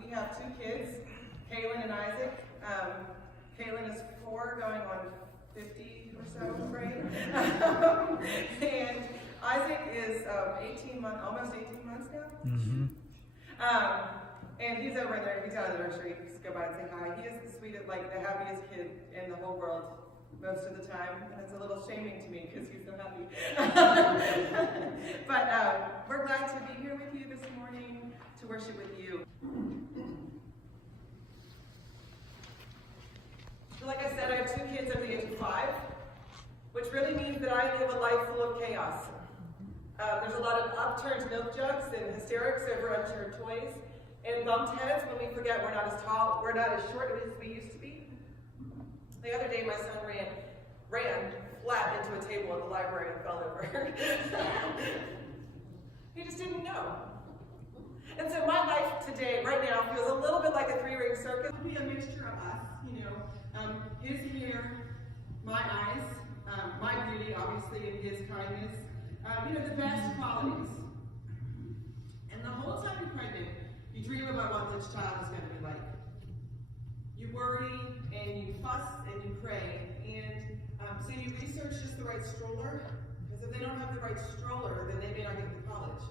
We have two kids, Kaylin and Isaac. Kaylin is 4, going on 50 or so, right? And Isaac is 18 months, almost 18 months now. Mm-hmm. And he's over there. He's out of the nursery. Just go by and say hi. He is the sweetest, like the happiest kid in the whole world most of the time, and it's a little shaming to me because he's so happy. But we're glad to be here with you this morning to worship with you. So like I said, I have 2 kids under the age of 5, which really means that I live a life full of chaos. There's a lot of upturned milk jugs and hysterics over unshared toys, and bumped heads when we forget we're not as tall, we're not as short as we used to be. The other day, my son ran flat into a table at the library and fell over. He just didn't know. And so my life today, right now, feels a little bit like a 3-ring circus. It would be a mixture of us, his hair, my eyes, my beauty, obviously, and his kindness. The best qualities. And the whole time you're pregnant, you dream about what this child is going to be like. You worry, and you fuss, and you pray, and so you research just the right stroller, because if they don't have the right stroller, then they may not get to college.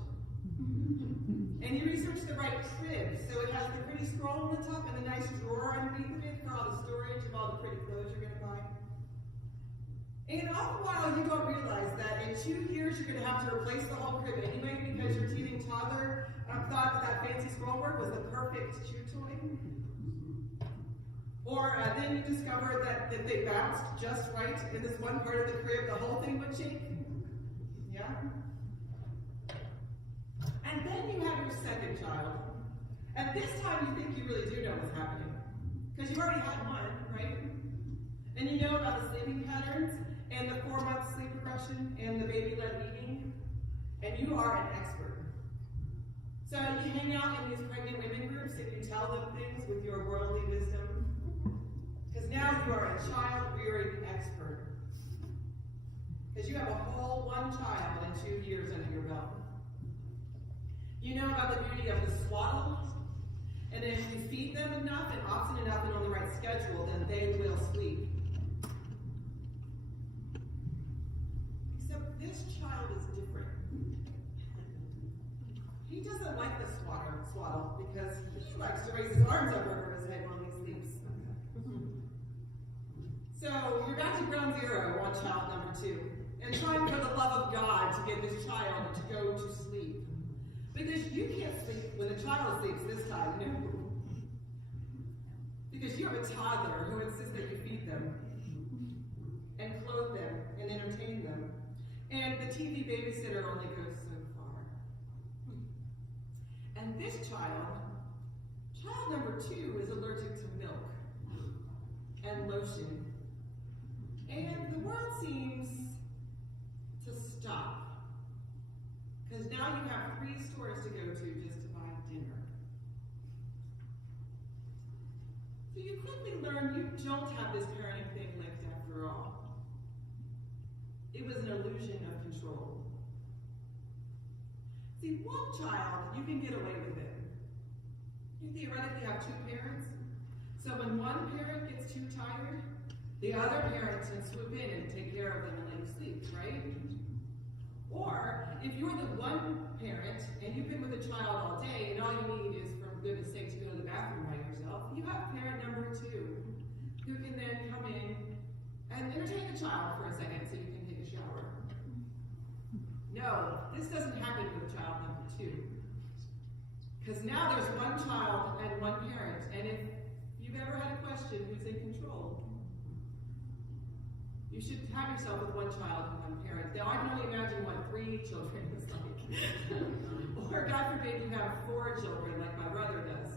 And you research the right crib, so it has the pretty scroll on the top and the nice drawer underneath of it for all the storage of all the pretty clothes you're going to buy. And all the while, you don't realize that in 2 years, you're going to have to replace the whole crib anyway, because your teething toddler thought that fancy scroll work was the perfect chew toy. Or then you discover that if they bounced just right in this one part of the crib, the whole thing would shake. Yeah? And then you have your second child. At this time, you think you really do know what's happening. Because you already had one, right? And you know about the sleeping patterns, and the 4-month sleep regression, and the baby-led weaning. And you are an expert. So you hang out in these pregnant women groups, and you tell them things with your worldly wisdom. Because now you are a child-rearing expert. Because you have a whole one child and 2 years under your belt. You know about the beauty of the swaddle. And if you feed them enough and often enough and on the right schedule, then they will sleep. Except this child is different. He doesn't like the swaddle because he likes to raise his arms up over his head while he sleeps. So you're back to ground zero on child number 2, and trying for the love of God to get this child to go to sleep. Because you can't sleep when the child sleeps this time, no. Because you have a toddler who insists that you feed them, and clothe them, and entertain them. And the TV babysitter only goes so far. And this child number 2, is allergic to milk and lotion. And the world seems to stop. Because now you have 3 stores to go to just to buy dinner. So you quickly learn you don't have this parenting thing licked after all. It was an illusion of control. See, one child, you can get away with it. You theoretically have 2 parents. So when one parent gets too tired, the other parent can swoop in and take care of them and let you sleep, right? Or, if you're the one parent and you've been with a child all day and all you need is, for goodness sake, to go to the bathroom by yourself, you have parent number 2 who can then come in and entertain the child for a second so you can take a shower. No, this doesn't happen with child number 2. Because now there's one child and one parent, and if you've ever had a question who's in control, you should have yourself with one child and one parent. Now, I can only imagine what 3 children is like. Or, God forbid, you have 4 children like my brother does.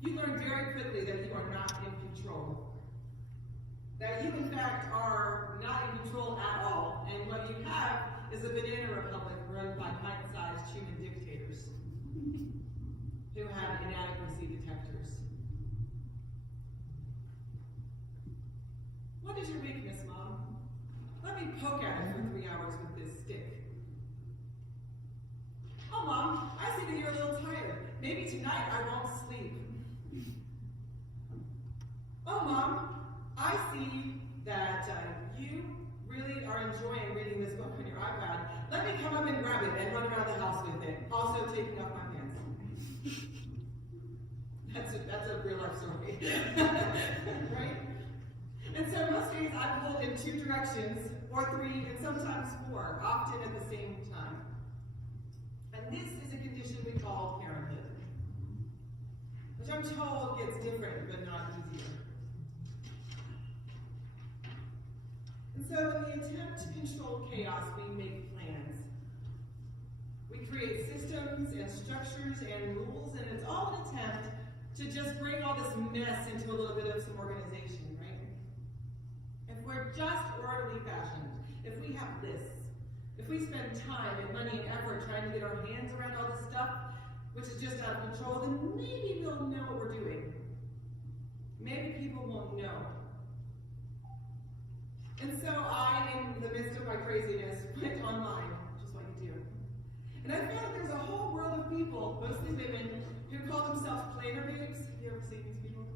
You learn very quickly that you are not in control. That you, in fact, are not in control at all. And what you have is a banana republic run by pint-sized human dictators who have inadequacy detectors. What is your weakness, Mom? Let me poke at it for 3 hours with this stick. Oh, Mom, I see that you're a little tired. tonight I won't sleep. Oh, Mom, I see that you really are enjoying reading this book on your iPad. Let me come up and grab it and run around the house with it, also taking off my pants. That's a real life story, right? And so most days I pulled in 2 directions, or 3, and sometimes 4, often at the same time. And this is a condition we call parenthood, which I'm told gets different but not easier. And so in the attempt to control chaos, we make plans. We create systems and structures and rules, and it's all an attempt to just bring all this mess into a little bit of some organization, right? If we're just orderly fashioned, if we have lists, if we spend time and money and effort trying to get our hands around all this stuff, which is just out of control, then maybe we'll know what we're doing. Maybe people won't know. And so I, in the midst of my craziness, went online, which is what you do. And I found that there's a whole world of people, mostly women, who call themselves planner babes. Have you ever seen these people?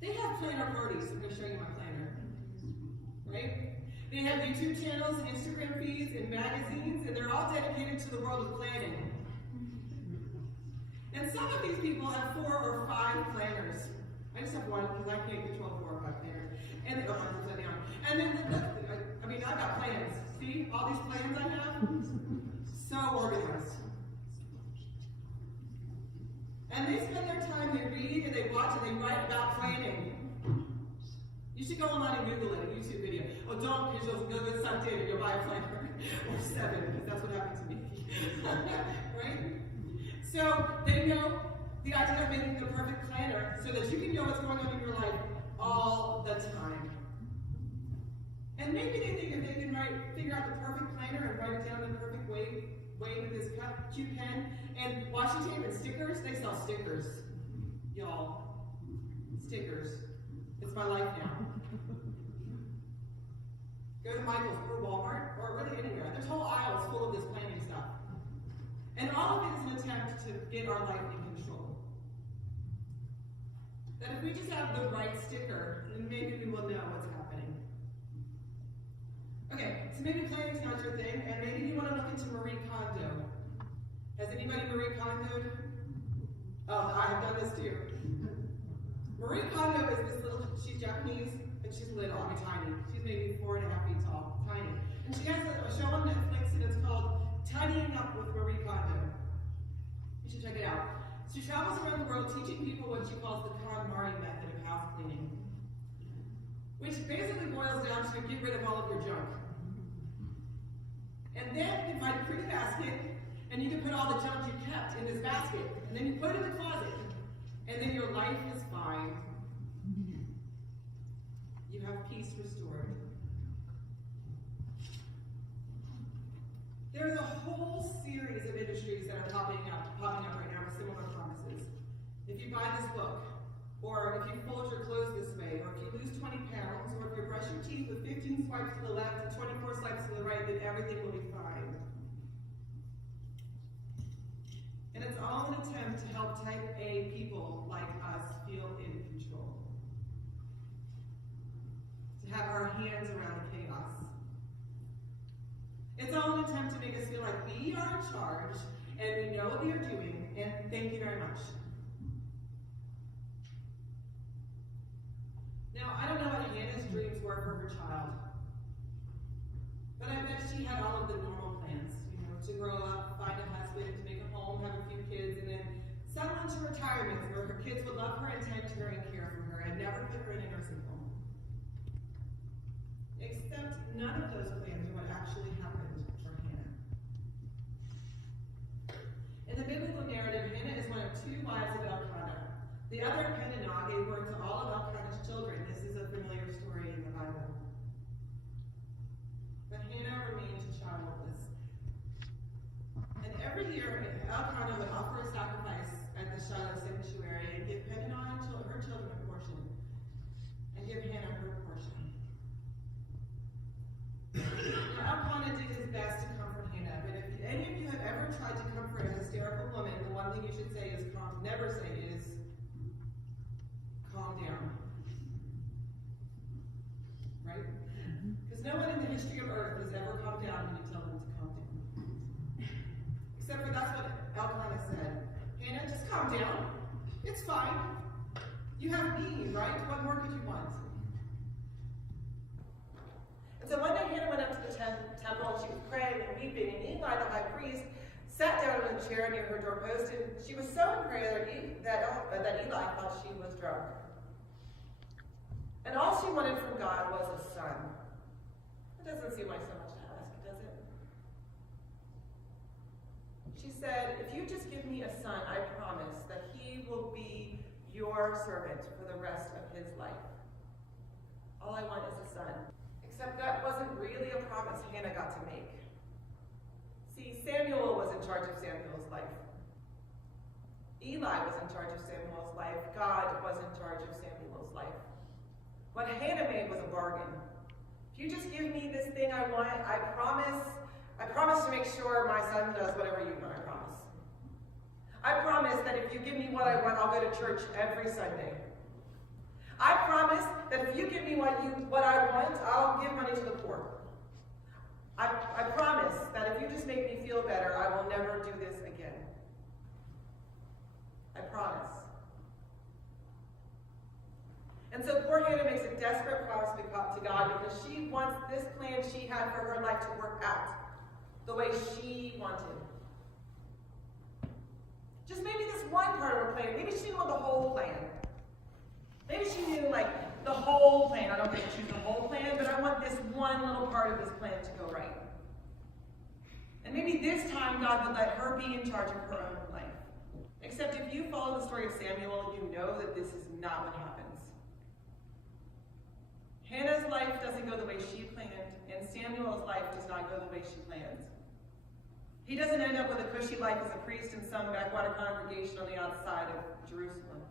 They have planner parties. I'm going to show you my planner. Right? They have YouTube channels and Instagram feeds and magazines, and they're all dedicated to the world of planning. And some of these people have 4 or 5 planners. I just have one because I can't control 4 or 5 planners. And then, I got plans. See all these plans I have? So organized. And they spend their time, they read and they watch and they write about planning. You should go online and Google it, a YouTube video. Oh, don't, because you'll get sucked in and you'll buy a planner. Or 7, because that's what happened to me. Right? So they know the idea of making the perfect planner so that you can know what's going on in your life all the time. And maybe they think if they can figure out the perfect planner and write it down in the perfect way with this cute pen and washi tape and stickers. They sell stickers, y'all. Stickers. It's my life now. Go to Michael's or Walmart or really anywhere. There's whole aisles full of this planning stuff. And all of it is an attempt to get our life in control. That if we just have the right sticker, then maybe we will know what's happening. Okay, so maybe planning's not your thing, and maybe you want to look into Marie Kondo. Has anybody Marie Kondo'd? Oh, I have done this too. Marie Kondo is this little, she's Japanese, and she's little, tiny. She's maybe 4.5 feet tall, tiny. And she has a show on Netflix, and it's called Tidying Up with Marie Kondo. You should check it out. She travels around the world teaching people what she calls the KonMari method of house cleaning, which basically boils down to get rid of all of your junk. And then you can find a pretty basket, and you can put all the junk you kept in this basket, and then you put it in the closet, and then your life is fine. You have peace restored. There's a whole series of industries that are popping up right now with similar promises. If you buy this book, or if you fold your clothes this way, or if you lose 20 pounds, or if you brush your teeth with 15 swipes to the left and 24 swipes to the right, then everything will be fine. And it's all an attempt to help type A people like us feel in control. To have our hands around the chaos. It's all an attempt to make us feel like we are in charge, and we know what we are doing, and thank you very much. Now, I don't know what Hannah's dreams were for her child, but I bet she had all of the normal plans, to grow up, find a husband, to make a home, have a few kids, and then settle into retirement where her kids would love her and tend to her and care for her and never put her in a nursing home. Except none of those plans are what actually happened for Hannah. In the biblical narrative, Hannah is one of 2 wives of Elkanah. The other, Peninnah, gave birth to all of Elkanah's children. This is a familiar story in the Bible. But Hannah remained childless. And every year, Elkanah would offer a sacrifice at the Shiloh sanctuary and give Peninnah and her children a portion, and give Hannah her portion. Now, Elkanah did his best to comfort Hannah, but if any of you have ever tried to comfort a hysterical woman, the one thing you should It's fine. You have me, right? What more could you want? And so one day Hannah went up to the temple and she was praying and weeping, and Eli, the high priest, sat down in a chair near her doorpost, and she was so in prayer that Eli thought she was drunk. And all she wanted from God was a son. It doesn't seem like so much to ask, does it? She said, if you just give me a son, I promise that he will be your servant for the rest of his life. All I want is a son. Except that wasn't really a promise Hannah got to make. See, Samuel was in charge of Samuel's life. Eli was in charge of Samuel's life. God was in charge of Samuel's life. What Hannah made was a bargain. If you just give me this thing I want, I promise to make sure my son does whatever you want, I promise. I promise that if you give me what I want, I'll go to church every Sunday. I promise that if you give me what I want, I'll give money to the poor. I promise that if you just make me feel better, I will never do this again. I promise. And so poor Hannah makes a desperate promise to God because she wants this plan she had for her life to work out the way she wanted. Just maybe this one part of her plan. Maybe she knew the whole plan. Maybe she knew, like, the whole plan. I don't get to choose the whole plan, but I want this one little part of this plan to go right. And maybe this time God would let her be in charge of her own life. Except if you follow the story of Samuel, you know that this is not what happens. Hannah's life doesn't go the way she planned, and Samuel's life does not go the way she plans. He doesn't end up with a cushy life as a priest in some backwater congregation on the outside of Jerusalem.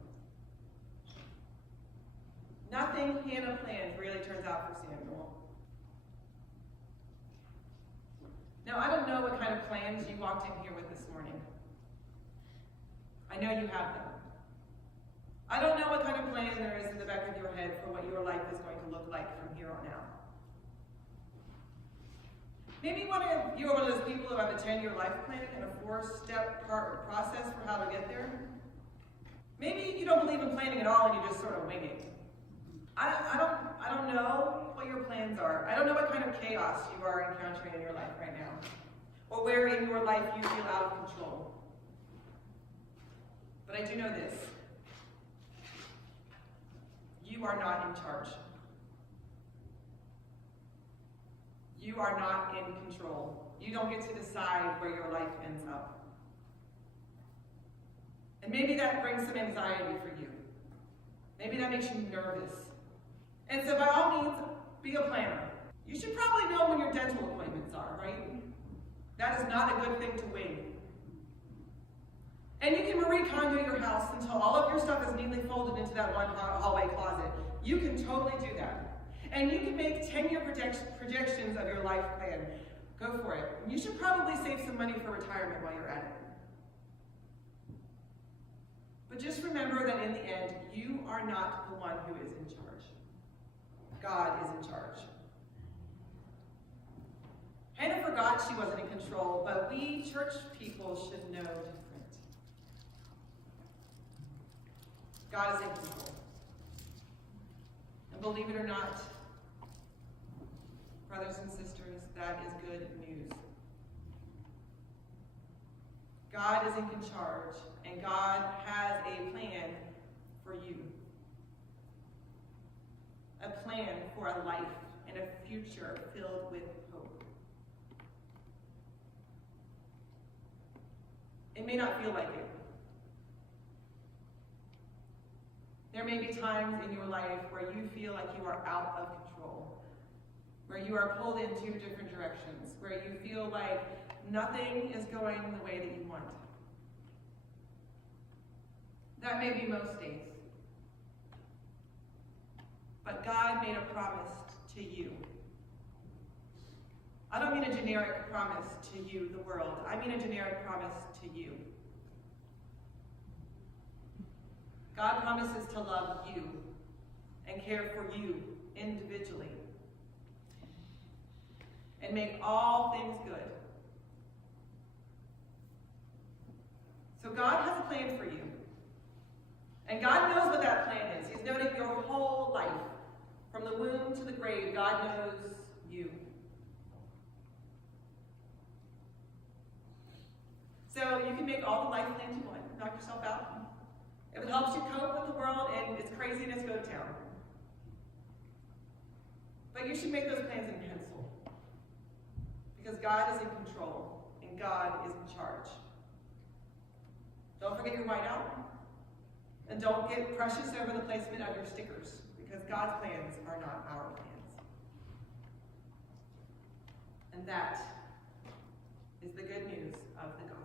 Nothing Hannah planned really turns out for Samuel. Now, I don't know what kind of plans you walked in here with this morning. I know you have them. I don't know what kind of plan there is in the back of your head for what your life is going to look like from here on out. Maybe you're one of those people who have a 10-year life plan and a 4-step process for how to get there. Maybe you don't believe in planning at all and you just sort of wing it. I don't know what your plans are. I don't know what kind of chaos you are encountering in your life right now, or where in your life you feel out of control. But I do know this. You are not in charge. You are not in control. You don't get to decide where your life ends up. And maybe that brings some anxiety for you. Maybe that makes you nervous. And so by all means, be a planner. You should probably know when your dental appointments are, right? That is not a good thing to wing. And you can Marie Kondo your house until all of your stuff is neatly folded into that one hallway closet. You can totally do that. And you can make 10-year projections of your life plan. Go for it. You should probably save some money for retirement while you're at it. But just remember that in the end, you are not the one who is in charge. God is in charge. Hannah forgot she wasn't in control, but we church people should know different. God is in control. And believe it or not, brothers and sisters, that is good news. God is in charge, and God has a plan for you. A plan for a life and a future filled with hope. It may not feel like it. There may be times in your life where you feel like you are out of control, where you are pulled in 2 different directions, where you feel like nothing is going the way that you want. That may be most days. But God made a promise to you. I don't mean a generic promise to you, the world. I mean a generic promise to you. God promises to love you and care for you individually and make all things good. So God has a plan for you. And God knows what that plan is. He's known it your whole life. From the womb to the grave, God knows you. So you can make all the life plans you want. Knock yourself out. If it helps you cope with the world and its craziness, go to town. But you should make those plans in pencil. Because God is in control, and God is in charge. Don't forget your whiteout. And don't get precious over the placement of your stickers, because God's plans are not our plans. And that is the good news of the gospel.